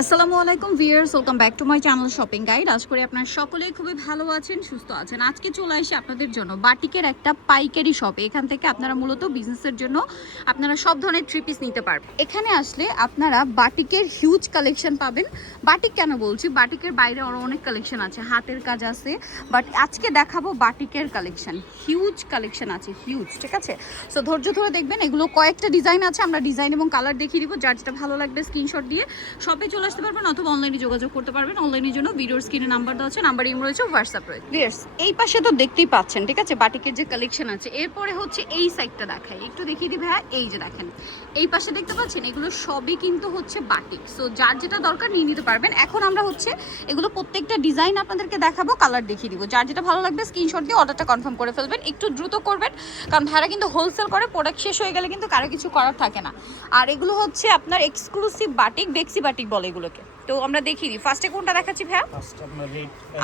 আসসালামু আলাইকুম viewers, welcome back to my channel shopping guide. আজ করে আপনারা সকলেই খুবই ভালো আছেন, সুস্থ আছেন। আজকে চলে আসি আপনাদের জন্য বাটিকের একটা পাইকারি শপে। এখান থেকে আপনারা মূলত বিজনেসের জন্য আপনারা সব ধরনের থ্রি পিস নিতে পারবেন। এখানে আসলে আপনারা বাটিকের হিউজ কালেকশন পাবেন। বাটিক কেন বলছি, বাটিকের বাইরে আরও অনেক কালেকশন আছে, হাতের কাজ আছে, বাট আজকে দেখাবো বাটিকের কালেকশন। হিউজ কালেকশন আছে, হিউজ, ঠিক আছে? সো ধৈর্য ধরে দেখবেন। এগুলো কয়েকটা ডিজাইন আছে, আমরা ডিজাইন এবং কালার দেখিয়ে দিব। যার যেটা ভালো লাগবে স্ক্রিনশট দিয়ে শপে চলে আসতে পারবেন অথবা অনলাইনে যোগাযোগ করতে পারবেন। অনলাইনের জন্য ভিডিওর স্ক্রিনে নাম্বার দেওয়া আছে, নাম্বার ইমো রয়েছে, হোয়াটসঅ্যাপ রয়েছে। ভিউয়ার্স, এই পাশে তো দেখতেই পাচ্ছেন, ঠিক আছে, বাটিকের যে কালেকশন আছে। এরপরে হচ্ছে এই সাইডটা দেখাই, একটু দেখিয়ে দিই ভাইয়া। এই যে দেখেন, এই পাশে দেখতে পাচ্ছেন, এগুলো সবই কিন্তু হচ্ছে বাটিক। সো যার যেটা দরকার নিয়ে নিতে পারবেন। এখন আমরা হচ্ছে এগুলো প্রত্যেকটা ডিজাইন আপনাদেরকে দেখাবো, কালার দেখিয়ে দিব। যার যেটা ভালো লাগবে স্ক্রিনশট দিয়ে অর্ডারটা কনফার্ম করে ফেলবেন। একটু দ্রুত করবেন, কারণ ভাইরা কিন্তু হোলসেল করে, প্রোডাক্ট শেষ হয়ে গেলে কিন্তু কারো কিছু করার থাকে না। আর এগুলো হচ্ছে আপনার এক্সক্লুসিভ বাটিক, বেক্সি বাটিক বলে এগুলোকে। তো আমরা দেখিয়ে দিই। ফার্স্টে কোনটা দেখাচ্ছি ভাইয়া?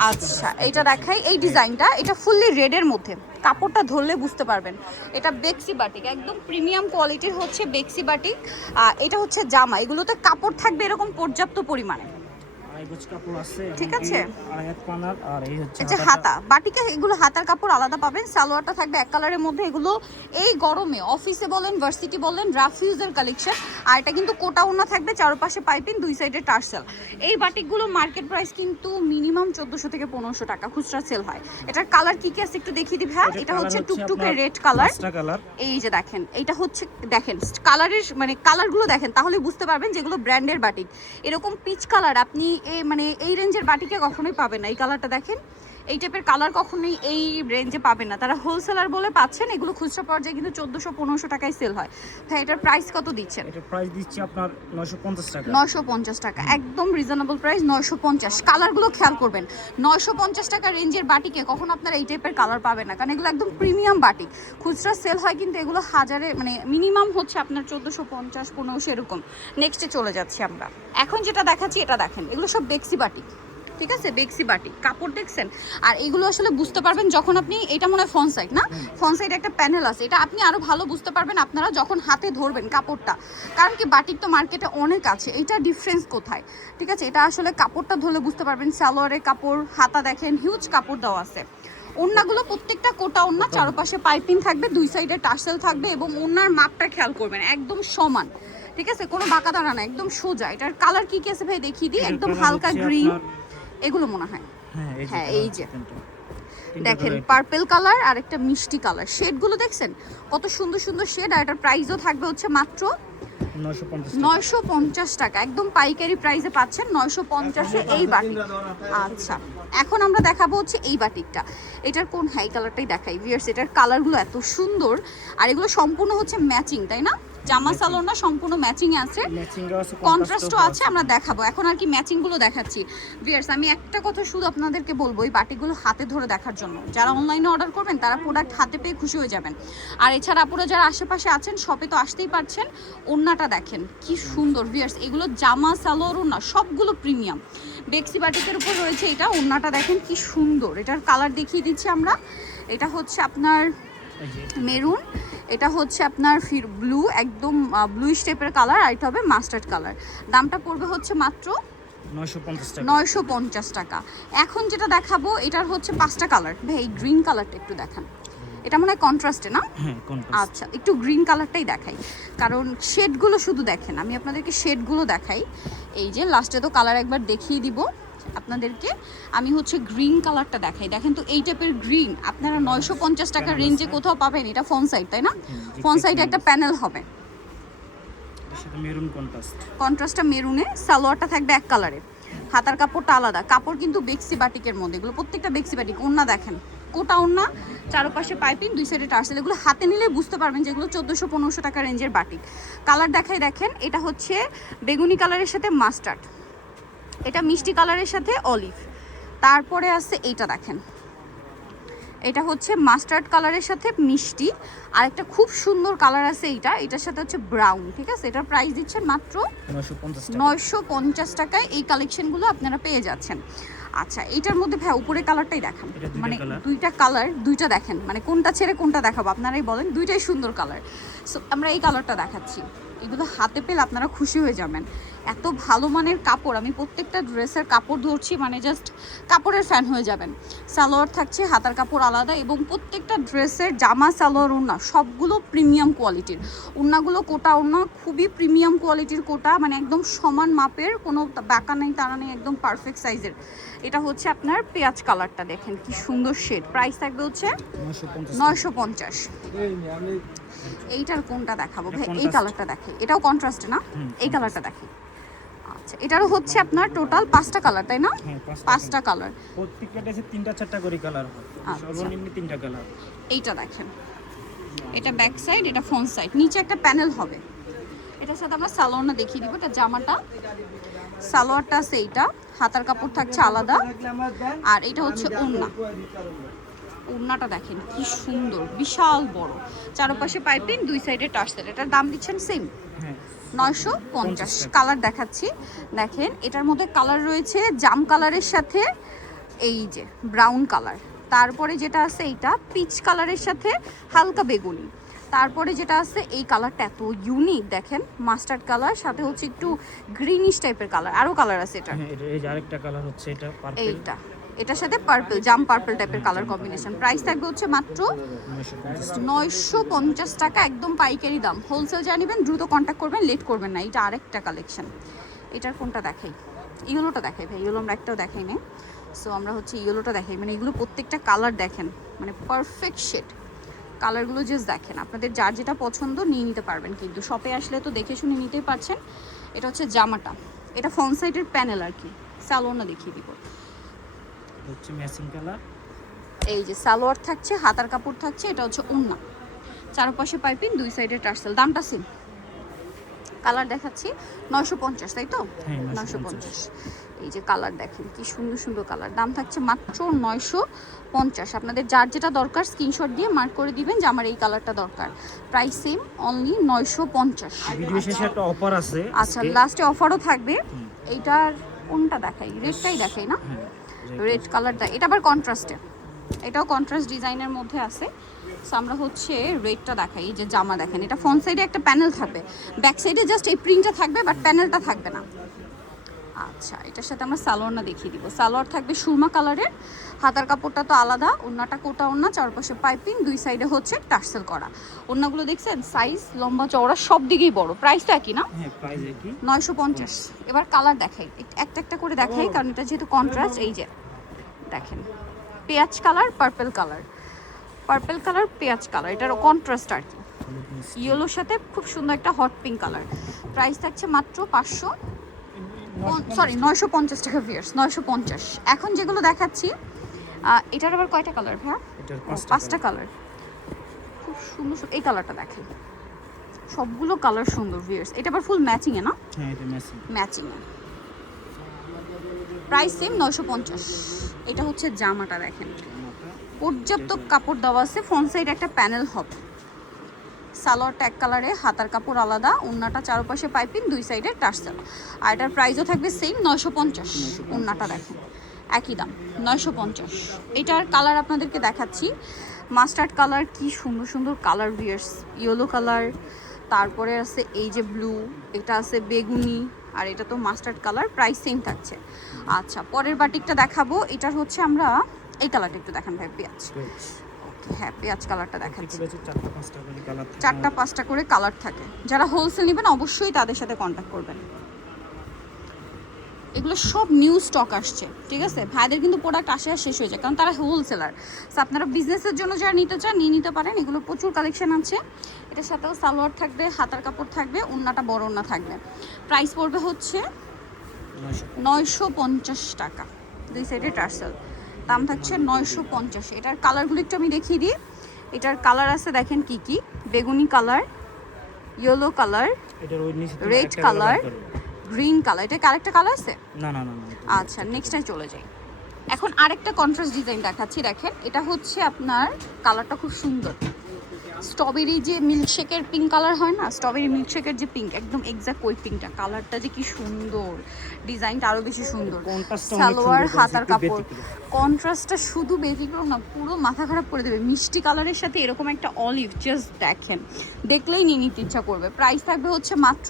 আচ্ছা, এইটা দেখাই। এই ডিজাইনটা, এটা ফুললি রেডের মধ্যে, কাপড়টা ধরলে বুঝতে পারবেন এটা বেক্সি বাটিক, একদম প্রিমিয়াম কোয়ালিটির হচ্ছে বেক্সি বাটিক। এটা হচ্ছে জামা, এগুলোতে কাপড় থাকবে এরকম পর্যাপ্ত পরিমাণে, ঠিক আছে? এটা হাতা বাটিকে, এগুলো হাতার কাপড় আলাদা পাবেন। সালোয়ারটা থাকবে এক কালারের মধ্যে। এগুলো এই গরমে অফিসে বলেন, ভার্সিটি বলেন, রাফিউজের কালেকশন। আর এটা কিন্তু কোটা ওড়না থাকবে, চারপাশে পাইপিং, দুই সাইডে টার্সেল। এই বাটিকগুলো মার্কেট প্রাইস কিন্তু মিনিমাম 1400 থেকে 1500 টাকা খুচরা সেল হয়। এটার কালার কি কি আছে একটু দেখিয়ে দিই ভাই। এটা হচ্ছে টুকটুকে রেড কালার। এই যে দেখেন, এটা হচ্ছে দেখেন কালারের, মানে কালারগুলো দেখেন, তাহলে বুঝতে পারবেন যেগুলো ব্র্যান্ডের বাটিক। এরকম পিচ কালার আপনি মানে এই রেঞ্জের বাটিকে কখনোই পাবেন না। এই কালারটা দেখেন, এই টাইপের কালার কখনোই এই রেঞ্জে পাবেন না। তারা হোলসেলার বলে পাচ্ছেন। এগুলো খুচরা পর্যায়ে কিন্তু 1400-1500 টাকায় সেল হয়। ভাই এটার প্রাইস কত দিচ্ছেন? এটার প্রাইস দিচ্ছি আপনার 950 টাকা। 950 টাকা, একদম রিজনেবল প্রাইস। 950। কালারগুলো খেয়াল করবেন, 950 টাকা রেঞ্জের বাটিকে কখন আপনারা এই টাইপের কালার পাবেন না, কারণ এগুলো একদম প্রিমিয়াম বাটিক। খুচরা সেল হয় কিন্তু এগুলো হাজারে, মানে মিনিমাম হচ্ছে আপনার 1450-1500 এরকম। নেক্সটে চলে যাচ্ছি আমরা। এখন যেটা দেখাচ্ছি এটা দেখেন, এগুলো সব বেক্সি বাটিক, ঠিক আছে? বেক্সি বাটিক, কাপড় দেখছেন? আর এগুলো আসলে বুঝতে পারবেন যখন আপনি, এটা মনে হয় ফ্রন্ট সাইড না, ফ্রন্ট সাইডে একটা প্যানেল আছে, এটা আপনি আরো ভালো বুঝতে পারবেন আপনারা যখন হাতে ধরবেন কাপড়টা। কারণ কি, বাটিক তো মার্কেটে অনেক আছে, এইটা ডিফারেন্স কোথায়, ঠিক আছে? এটা আসলে কাপড়টা ধরলে বুঝতে পারবেন। সালোয়ারের কাপড়, হাতা দেখেন, হিউজ কাপড় দেওয়া আছে। ওড়নাগুলো প্রত্যেকটা কোটা ওড়না, চারপাশে পাইপিং থাকবে, দুই সাইডে টার্সেল থাকবে, এবং ওড়নার মাপটা খেয়াল করবেন একদম সমান, ঠিক আছে? কোনো বাঁকা দাঁড়া না, একদম সোজা। এটার কালার কি কি আছে ভাই দেখিয়ে দিই। একদম হালকা গ্রিন, এগুলো মনে হয়, হ্যাঁ এই যে দেখেন পার্পল কালার আর একটা মিষ্টি কালার। শেডগুলো দেখছেন কত সুন্দর সুন্দর শেড। আর এটার প্রাইসও থাকবে হচ্ছে মাত্র 950 টাকা, একদম পাইকারি প্রাইসে পাচ্ছেন 950-এ এই বাটিক। আচ্ছা, এখন আমরা দেখাবো হচ্ছে এই বাটিকটা। এটার কোন হাই কালারটাই দেখাই ভিউয়ার্স। এটার কালারগুলো এত সুন্দর, আর এগুলো সম্পূর্ণ হচ্ছে ম্যাচিং, তাই না? জামা সালোয়ার না, সম্পূর্ণ ম্যাচিং আছে, কন্ট্রাস্টও আছে। আমরা দেখাবো এখন আর কি ম্যাচিং গুলো দেখাচ্ছি ভিউয়ার্স। আমি একটা কথা শুধু আপনাদেরকে বলবো, এই বাটিকগুলো হাতে ধরে দেখার জন্য। যারা অনলাইনে অর্ডার করবেন তারা প্রোডাক্ট হাতে পেয়ে খুশি হয়ে যাবেন। আর এছাড়া আপুরা যারা আশেপাশে আছেন, শপে তো আসতেই পারছেন। ওড়নাটা দেখেন কি সুন্দর ভিউয়ার্স। এগুলো জামা সালোয়ার ওড়না সবগুলো প্রিমিয়াম বেক্সি বাটিকের উপর রয়েছে। এটা ওড়নাটা দেখেন কি সুন্দর। এটার কালার দেখিয়ে দিচ্ছি আমরা। এটা হচ্ছে আপনার মেরুন, এটা হচ্ছে আপনার ব্লু, একদম ব্লু স্টেপের কালার। আর এটা হবে মাস্টার্ড কালার। দামটা পড়বে হচ্ছে মাত্র 950 টাকা। এখন যেটা দেখাবো, এটার হচ্ছে 5টা কালার। ভাই এই গ্রিন কালারটা একটু দেখান, এটা মনে হয় কন্ট্রাস্টে না? আচ্ছা, একটু গ্রিন কালারটাই দেখাই, কারণ শেডগুলো শুধু দেখেন। আমি আপনাদেরকে শেডগুলো দেখাই। এই যে লাস্টে তো কালার একবার দেখিয়ে দিব আপনাদেরকে। আমি হচ্ছে গ্রিন কালারটা দেখাই। দেখেন তো এই টাইপের গ্রিন আপনারা 950 টাকার রেঞ্জে কোথাও পাবেন। এটা ফ্রন্ট সাইড, তাই না? ফ্রন্ট সাইডে একটা প্যানেল হবে, কন্ট্রাস্টটা মেরুনে। সালোয়ারটা থাকবে এক কালারে, হাতার কাপড়টা আলাদা। কাপড় কিন্তু বেক্সি বাটিকের মধ্যে, এগুলো প্রত্যেকটা বেক্সি বাটিক। ওড়না দেখেন, কোটা ওড়না, চারপাশে পাইপিং, দুই সাইডে টার্সেল। এগুলো হাতে নিলে বুঝতে পারবেন যেগুলো 1400-1500 টাকা রেঞ্জের বাটিক। কালার দেখাই দেখেন, এটা হচ্ছে বেগুনি কালারের সাথে মাস্টার্ড, এটা মিষ্টি কালারের সাথে অলিভ। তারপরে আছে এইটা দেখেন, এটা হচ্ছে মাস্টার্ড কালারের সাথে মিষ্টি। আর একটা খুব সুন্দর কালার আছে এইটা, এটার সাথে হচ্ছে ব্রাউন, ঠিক আছে? এটার প্রাইস দিচ্ছেন মাত্র 950 টাকায়। এই কালেকশনগুলো আপনারা পেয়ে যাচ্ছেন। আচ্ছা, এইটার মধ্যে ভাই উপরে কালারটাই দেখান, মানে দুইটা কালার, দুইটা দেখেন, মানে কোনটা ছেড়ে কোনটা দেখাবো আপনারাই বলেন। দুইটাই সুন্দর কালার। সো আমরা এই কালারটা দেখাচ্ছি। এগুলো হাতে পেলে আপনারা খুশি হয়ে যাবেন। এত ভালো মানের কাপড়, আমি প্রত্যেকটা ড্রেসের কাপড় ধরছি মানে জাস্ট কাপড়ের ফ্যান হয়ে যাবেন। সালোয়ার থাকছে, হাতার কাপড় আলাদা, এবং প্রত্যেকটা ড্রেসের জামা, সালোয়ার, ওড়না সবগুলো প্রিমিয়াম কোয়ালিটির। ওড়নাগুলো কোটা ওড়না, খুবই প্রিমিয়াম কোয়ালিটির কোটা, মানে একদম সমান মাপের, কোনো বাঁকা নেই তারা নেই, একদম পারফেক্ট সাইজের। এটা হচ্ছে আপনার পেঁয়াজ কালারটা, দেখেন কি সুন্দর শেড। প্রাইস থাকবে হচ্ছে 950। এইটার কোনটা দেখাবো ভাই? এই কালারটা দেখে, এটাও কন্ট্রাস্টে না? এই কালারটা দেখে। আচ্ছা, এটারও হচ্ছে আপনার টোটাল 5টা কালার, তাই না? 5টা কালার, প্রত্যেকটা ড্রেসে 3টা 4টা করে কালার হয়, সর্বনিম্ন 3টা কালার। এইটা দেখেন, এটা ব্যাক সাইড, এটা ফ্রন্ট সাইড, নিচে একটা প্যানেল হবে। এটার সাথে আমরা সালোয়ারটা দেখিয়ে দিব। এটা জামাটা, সালোয়ারটা আছে এইটা, হাতার কাপড় থাকছে আলাদা, আর এটা হচ্ছে ওড়না। ওড়নাটা দেখেন কি সুন্দর, বিশাল বড়, চারপাশে পাইপিং, দুই সাইডে টার্সেল। এটার দাম দিচ্ছেন সেম 950। কালার দেখাচ্ছি, দেখেন এটার মধ্যে কালার রয়েছে জাম কালারের সাথে এই যে ব্রাউন কালার, তারপরে যেটা আছে এইটা পিচ কালারের সাথে হালকা বেগুনি, তারপরে যেটা আছে এই কালারটা এত ইউনিক, দেখেন মাস্টার্ড কালার, সাথে হচ্ছে একটু গ্রিনিশ টাইপের কালার, আরো কালার আছে এটা। এই যে আরেকটা কালার হচ্ছে এটা পার্পল, এইটা এটার সাথে পার্পল, জাম পার্পল টাইপের কালার কম্বিনেশন। প্রাইস থাকবে হচ্ছে মাত্র 950 টাকা, একদম পাইকারি দাম। হোলসেল যা নেবেন দ্রুত কন্ট্যাক্ট করবেন, লেট করবেন না। এটা আরেকটা কালেকশন, এটার কোনটা দেখাই? ইয়েলোটা দেখাই ভাই, ইয়েলো আমরা একটাও দেখাই না। সো আমরা হচ্ছে ইয়েলোটা দেখাই, মানে এগুলো প্রত্যেকটা কালার দেখেন, মানে পারফেক্ট শেড। কালারগুলো জাস্ট দেখেন, আপনাদের যার যেটা পছন্দ নিয়ে নিতে পারবেন, কিন্তু শপে আসলে তো দেখে শুনে নিতেই পারছেন। এটা হচ্ছে জামাটা, এটা ফ্রন্ট সাইডের প্যানেল আর কি, সালোয়ারটা দেখিয়ে দিব। হচ্ছে ম্যাচিং কালার, এই যে সালোয়ার থাকছে, হাতার কাপড় থাকছে, এটা হচ্ছে ওড়না, চারপাশে পাইপিং, দুই সাইডে টার্সেল। দামটা সেম। কালার দেখাচ্ছি 950, তাই তো? 950। এই যে কালার দেখেন কি সুন্দর সুন্দর কালার, দাম থাকছে মাত্র 950। আপনাদের যার যেটা দরকার স্ক্রিনশট দিয়ে মার্ক করে দিবেন যে আমার এই কালারটা দরকার। Price same, only 950। ভিডিও শেষে একটা অফার আছে। আচ্ছা, লাস্টে অফারও থাকবে। এইটার কোনটা দেখাই? রেডটাই দেখাই না? রেড কালারটা, এটা আবার কন্ট্রাস্টে, এটাও কন্ট্রাস্ট ডিজাইনের মধ্যে আছে। সো আমরা হচ্ছে রেডটা দেখাই। এই যে জামা দেখেন, এটা ফ্রন্ট সাইডে একটা প্যানেল থাকবে, ব্যাক সাইডে জাস্ট এই প্রিন্টটা থাকবে, বাট প্যানেলটা থাকবে না। আচ্ছা, এটার সাথে আমরা সালোয়ারটা দেখিয়ে দিব। সালোয়ার থাকবে সুরমা কালারের, হাতার কাপড়টা তো আলাদা, ওড়নাটা কোটা ওড়না, চারপাশে পাইপিং, দুই সাইডে হচ্ছে টার্সেল করা। ওড়নাগুলো দেখছেন সাইজ, লম্বা চওড়া সব দিকেই বড়। প্রাইসটা একই না? হ্যাঁ, প্রাইস একই, 950। এবার কালার দেখাই, একটা একটা করে দেখাই, কারণ এটা যেহেতু কন্ট্রাস্ট। এই যে দেখেন পেঁয়াজ colour, purple colour, purple colour, পেঁয়াজ কালার, এটার কন্ট্রাস্ট আর কি, ইয়েলোর সাথে খুব সুন্দর একটা হট পিঙ্ক কালার। প্রাইস থাকছে মাত্র 950 টাকা ভিউয়ার্স, 950। এখন যেগুলো দেখাচ্ছি এটার আবার কয়টা কালার ভাইয়া? এটার 5টা কালার, খুব সুন্দর। এই কালারটা দেখেন, সবগুলো কালার সুন্দর ভিউয়ার্স। এটা আবার ফুল ম্যাচিং এ না? হ্যাঁ, এটা ম্যাচিং, ম্যাচিং এ। Price same 950। এটা হচ্ছে জামাটা দেখেন, পর্যাপ্ত কাপড় দেওয়া আছে, ফ্রন্ট সাইড একটা প্যানেল হবে, সালোয়ারটা এক কালারে, হাতার কাপড় আলাদা, ওড়নাটা চারপাশে পাইপিং, দুই সাইডে টার্সেল। আর এটার প্রাইসও থাকবে সেম 950। ওড়নাটা দেখেন একই দাম 950। এটার কালার আপনাদেরকে দেখাচ্ছি, মাস্টার্ড কালার, কি সুন্দর সুন্দর কালার ভিউয়ার্স, ইয়েলো কালার, তারপরে আছে এই যে ব্লু, এটা আছে বেগুনি, আর এটা তো মাস্টার্ড কালার। প্রাইস সেম থাকছে। আচ্ছা, পরের বাটিকটা দেখাবো। এটার হচ্ছে আমরা এই কালারটা একটু দেখান ভাই, পেঁয়াজ। হ্যাঁ, পেঁয়াজ কালারটা দেখাচ্ছি। 4টা 5টা করে কালার থাকে। যারা হোলসেল নেবেন অবশ্যই তাদের সাথে কন্ট্যাক্ট করবেন। এগুলো সব নিউ স্টক আসছে, ঠিক আছে? ভাইদের কিন্তু প্রোডাক্ট আসে আর শেষ হয়ে যায়, কারণ তারা হোলসেলার। সো আপনারা বিজনেসের জন্য যারা নিতে চান নিয়ে নিতে পারেন, এগুলো প্রচুর কালেকশন আছে। এটার সাথেও সালোয়ার থাকবে, হাতার কাপড় থাকবে, ওড়নাটা বড় ওড়না থাকবে। প্রাইস পড়বে হচ্ছে 950 টাকা, দুই সাইডে টার্সেল। দাম থাকছে 950। এটার কালারগুলো একটু আমি দেখিয়ে দিই। এটার কালার আছে দেখেন কি কি, বেগুনি colour, yellow colour, red colour, green colour. এটা আরেকটা কালার আছে? না না না। আচ্ছা, নেক্সটে চলে যাই। এখন আরেকটা কন্ট্রাস্ট ডিজাইন দেখাচ্ছি, দেখেন এটা হচ্ছে আপনার কালারটা খুব সুন্দর, স্ট্রবেরি যে মিল্কশেকের পিঙ্ক কালার হয় না, স্ট্রবেরি মিল্কশেকের যে পিঙ্ক, একদম এক্সাক্ট ওই পিঙ্কটা। কালারটা যে কি সুন্দর, ডিজাইনটা আরও বেশি সুন্দর। সালোয়ার হাতার কাপড় কন্ট্রাস্টটা শুধু ব্যতিক্রম না, পুরো মাথা খারাপ করে দেবে। মিষ্টি কালারের সাথে এরকম একটা অলিভ, জাস্ট দেখেন, দেখলেই নিয়ে নিতে ইচ্ছা করবে। প্রাইস থাকবে হচ্ছে মাত্র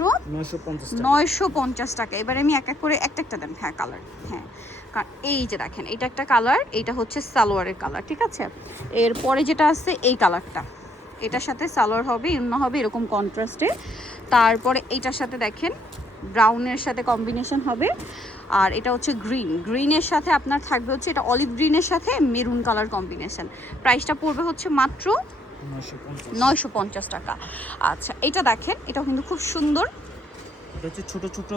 950 টাকা। এবারে আমি এক এক করে একটা দেন। হ্যাঁ কালার, হ্যাঁ কারণ এই যে দেখেন এটা একটা কালার, এইটা হচ্ছে সালোয়ারের কালার, ঠিক আছে। এরপরে যেটা আছে এই কালারটা, এটার সাথে সালোয়ার হবে, অন্য হবে এরকম কন্ট্রাস্টে। তারপরে এইটার সাথে দেখেন ব্রাউনের সাথে কম্বিনেশন হবে। আর এটা হচ্ছে গ্রিনের সাথে আপনার থাকবে হচ্ছে এটা অলিভ গ্রিনের সাথে মেরুন কালার কম্বিনেশন। প্রাইসটা পড়বে হচ্ছে মাত্র 950 টাকা। আচ্ছা এটা দেখেন, এটাও কিন্তু খুব সুন্দর। এটা হচ্ছে ছোট ছোট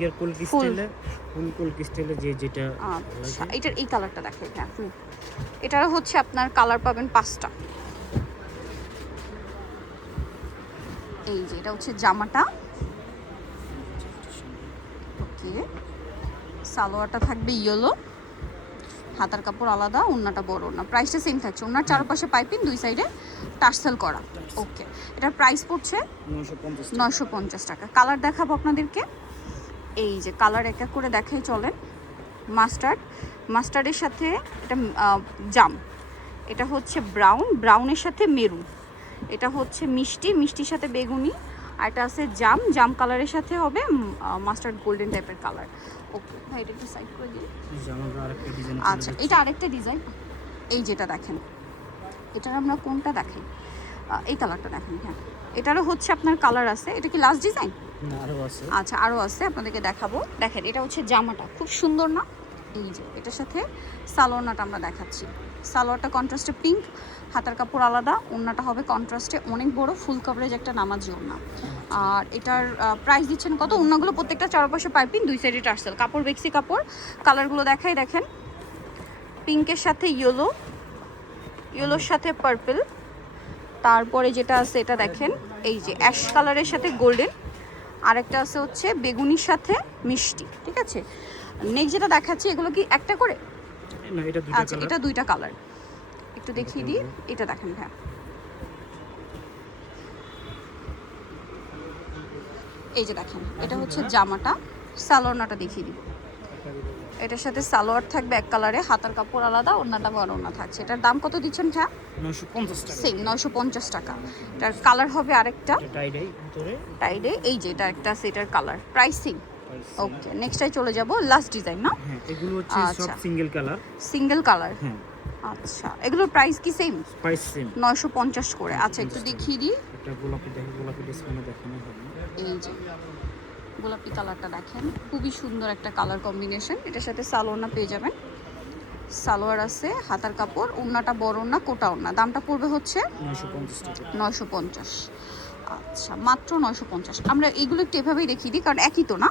ইয়ার কোল ক্রিস্টালে, ফুল কোল ক্রিস্টালে যেটা। আচ্ছা এটার এই কালারটা দেখেন, হ্যাঁ ফুল। এটারও হচ্ছে আপনার কালার পাবেন 5টা। এই যে এটা হচ্ছে জামাটা, ওকে। সালোয়ারটা থাকবে ইয়েলো, হাতার কাপড় আলাদা, ওড়নাটা বড় ওড়না। প্রাইসটা সেম থাকছে, ওড়নার চারপাশে পাইপিং, দুই সাইডে টার্সেল করা, ওকে। এটার প্রাইস পড়ছে 950 টাকা। কালার দেখাবো আপনাদেরকে, এই যে কালার এক এক করে দেখাই চলেন। মাস্টার্ডের সাথে এটা জাম, এটা হচ্ছে ব্রাউনের সাথে মেরুন, এটা হচ্ছে মিষ্টির সাথে বেগুনি, আর এটা আছে জাম কালারের সাথে হবে মাস্টার্ড গোল্ডেন টাইপের কালার, ওকে। ভাই এটা একটু সাইড করে দিন। আচ্ছা এটা আরেকটা ডিজাইন, এই যেটা দেখেন, এটার আমরা কোনটা দেখাই, এই কালারটা দেখেন, হ্যাঁ এটারও হচ্ছে আপনার কালার আছে। এটা কি লাস্ট ডিজাইন? আচ্ছা আরও আছে, আপনাদেরকে দেখাবো। দেখেন এটা হচ্ছে জামাটা, খুব সুন্দর না? এই যে এটার সাথে সালোয়ারটা আমরা দেখাচ্ছি। সালোয়ারটা কন্ট্রাস্টে পিঙ্ক, হাতার কাপড় আলাদা, ওড়নাটা হবে কন্ট্রাস্টে অনেক বড় ফুল কভারেজ একটা নামাজি ওড়না। আর এটার প্রাইস দিচ্ছেন কত? ওড়নাগুলো প্রত্যেকটা চারপাশে পাইপিং, দুই সাইডে টার্সেল, কাপড় বেক্সি কাপড়। কালারগুলো দেখাই, দেখেন পিঙ্কের সাথে ইয়েলোর সাথে পার্পল, তারপরে যেটা আছে এটা দেখেন এই যে অ্যাশ কালারের সাথে গোল্ডেন, আরেকটা আছে হচ্ছে বেগুনির সাথে মিষ্টি, ঠিক আছে। নেক্সট যেটা দেখাচ্ছি, এগুলো কি একটা করে? আচ্ছা এটা দুইটা কালার, একটু দেখিয়ে দিই। এটা দেখেন, হ্যাঁ এই যে দেখেন এটা হচ্ছে জামাটা, সালোয়ারটা দেখিয়ে দিব। এটার সাথে সালোয়ার থাকবে এক কালারে, হাতার কাপড় আলাদা, ওড়নাটা বড় ওড়না থাকছে। এটার দাম কত দিচ্ছেন? হ্যাঁ 950 টাকা, সেম 950 টাকা। এটার কালার হবে আরেকটা টাইডে, এই যে এটা একটা আছে, এটার কালার প্রাইসিং, ওকে। নেক্সটটাই চলে যাব, লাস্ট ডিজাইন না? হ্যাঁ এগুলো হচ্ছে সব সিঙ্গেল কালার, হ্যাঁ আচ্ছা এগুলোর প্রাইস কি সেম? প্রাইস সেম 950 করে। আচ্ছা একটু দেখিয়ে দিই, এটা গোলাপি ডিসপ্লে দেখানো হবে। এই যে গোলাপি কালারটা দেখেন, খুবই সুন্দর একটা কালার কম্বিনেশন। এটার সাথে সালোয়ার পেয়ে যাবেন, সালোয়ার আছে, হাতার কাপড়, ওড়নাটা বড় ওড়না, কোটা ওড়না। দামটা পড়বে হচ্ছে 950। আচ্ছা মাত্র 950। আমরা এইগুলো একটু এভাবেই দেখিয়ে দিই, কারণ একই তো না,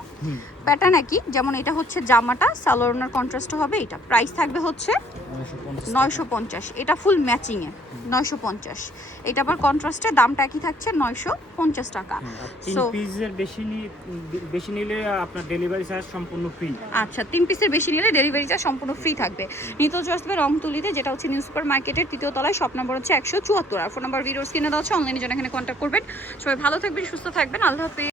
প্যাটার্ন একই। যেমন এটা হচ্ছে জামাটা, সালোয়ার ওড়নার কন্ট্রাস্ট হবে। এটা প্রাইস থাকবে হচ্ছে 950। এটা ফুল ম্যাচিংয়ে 950। এটা আবার কন্ট্রাস্টে, দামটা একই থাকছে 950 টাকা। সো 3 পিসের বেশি নিলে আপনার ডেলিভারি চার্জ সম্পূর্ণ ফ্রি। আচ্ছা 3 পিসের বেশি নিলে ডেলিভারি চার্জ সম্পূর্ণ ফ্রি থাকবে। নিতে আসবে রংতুলিতে, যেটা হচ্ছে নিউ সুপার মার্কেটের 3য় তলায়, শপ নম্বর হচ্ছে 174। আর ফোন নাম্বার ভিডিওর স্ক্রিনে দেওয়া আছে, অনলাইনে জন্য এখানে কন্ট্যাক্ট করবেন। সবাই ভালো থাকবেন, সুস্থ থাকবেন, আল্লাহ হাফেজ।